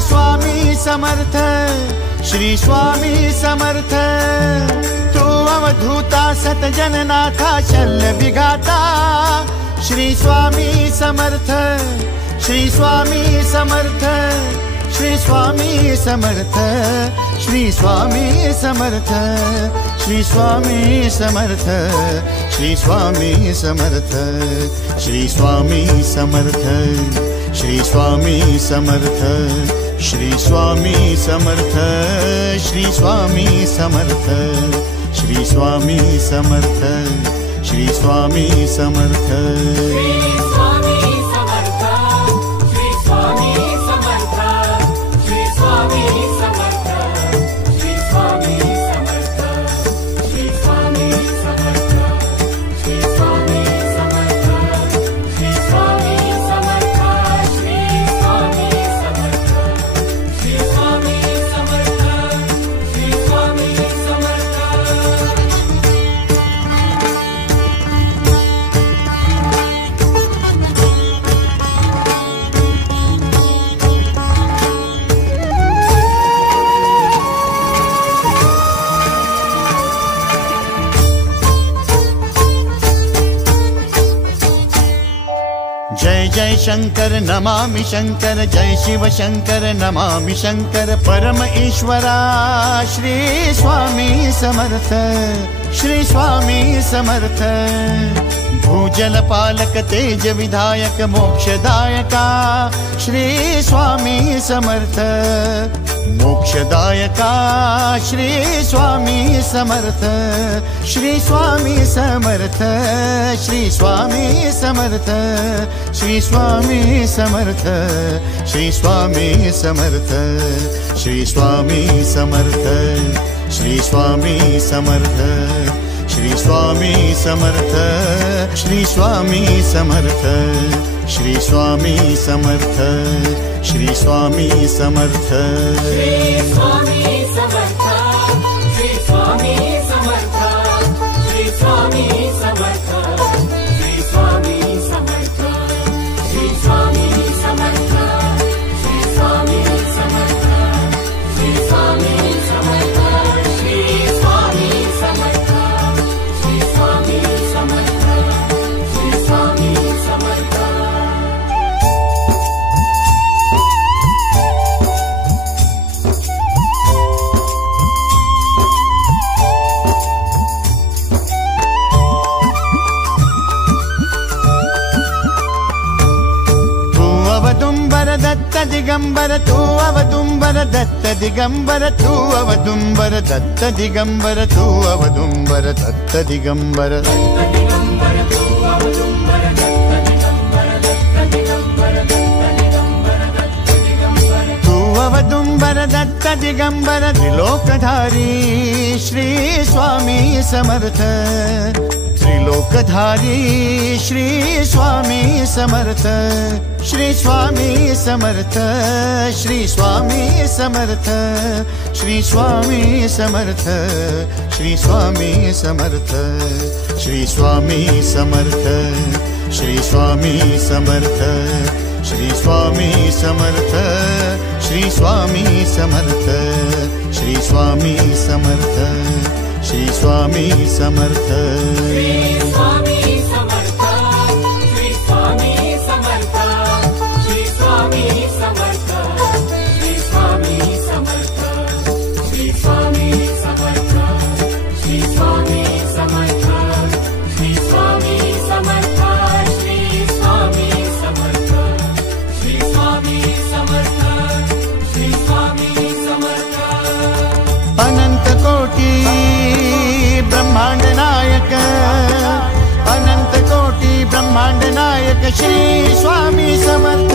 स्वामी समर्थ, श्री स्वामी समर्थ। तू अवधूता सतजननाथा शल्य विघाता, श्री स्वामी समर्थ, श्री स्वामी समर्थ, श्री स्वामी समर्थ, श्री स्वामी समर्थ, श्री स्वामी समर्थ, श्री स्वामी समर्थ, श्री स्वामी समर्थ, श्री स्वामी समर्थ, श्री स्वामी समर्थ, श्री स्वामी समर्थ, श्री स्वामी समर्थ, श्री स्वामी समर्थ। जय जय शंकर नमामि शंकर, जय शिव शंकर नमामि शंकर। परम ईश्वरा श्री स्वामी समर्थ, श्री स्वामी समर्थ। भूजल पालक तेज विधायक मोक्षदायका, श्री स्वामी समर्थ। मोक्षदायका श्री स्वामी समर्थ, श्री स्वामी समर्थ, श्री स्वामी समर्थ, श्री स्वामी समर्थ, श्री स्वामी समर्थ, श्री स्वामी समर्थ, श्री स्वामी समर्थ, श्री स्वामी समर्थ, श्री स्वामी समर्थ, श्री स्वामी समर्थ, श्री स्वामी समर्थ। श्री स्वामी समर्थ, श्री स्वामी समर्थ, श्री स्वामी समर्थ, श्री स्वामी समर्थ, श्री स्वामी समर्थ, श्री स्वामी समर्थ, श्री स्वामी समर्थ, श्री स्वामी समर्थ, श्री स्वामी समर्थ, श्री स्वामी समर्थ। अवदुम्बर दत्त दिगंबर, तू अवदुम्बर दत्त दिगंबर, तू अवदुम्बर दत्त दिगंबर, तू अवदुम्बर दत्त दिगंबर। तू अवदुम्बर दत्त दिगंबर, त्रिलोकधारी श्री स्वामी समर्थ। त्रिलोकधारी श्री स्वामी समर्थ, श्री स्वामी समर्थ, श्री स्वामी समर्थ, श्री स्वामी समर्थ, श्री स्वामी समर्थ, श्री स्वामी समर्थ, श्री स्वामी समर्थ, श्री स्वामी समर्थ, श्री स्वामी समर्थ, श्री स्वामी समर्थ, श्री स्वामी समर्थ। श्री स्वामी समर्थ, श्री स्वामी समर्थ, श्री स्वामी समर्थ, श्री स्वामी समर्थ, श्री स्वामी समर्थ, श्री स्वामी समर्थ, श्री स्वामी समर्थ, श्री स्वामी समर्थ, श्री स्वामी समर्थ, श्री स्वामी समर्थ। अनंत कोटि ब्रह्मांड नायक, अनंत कोटि ब्रह्मांड नायक श्री स्वामी समर्थ।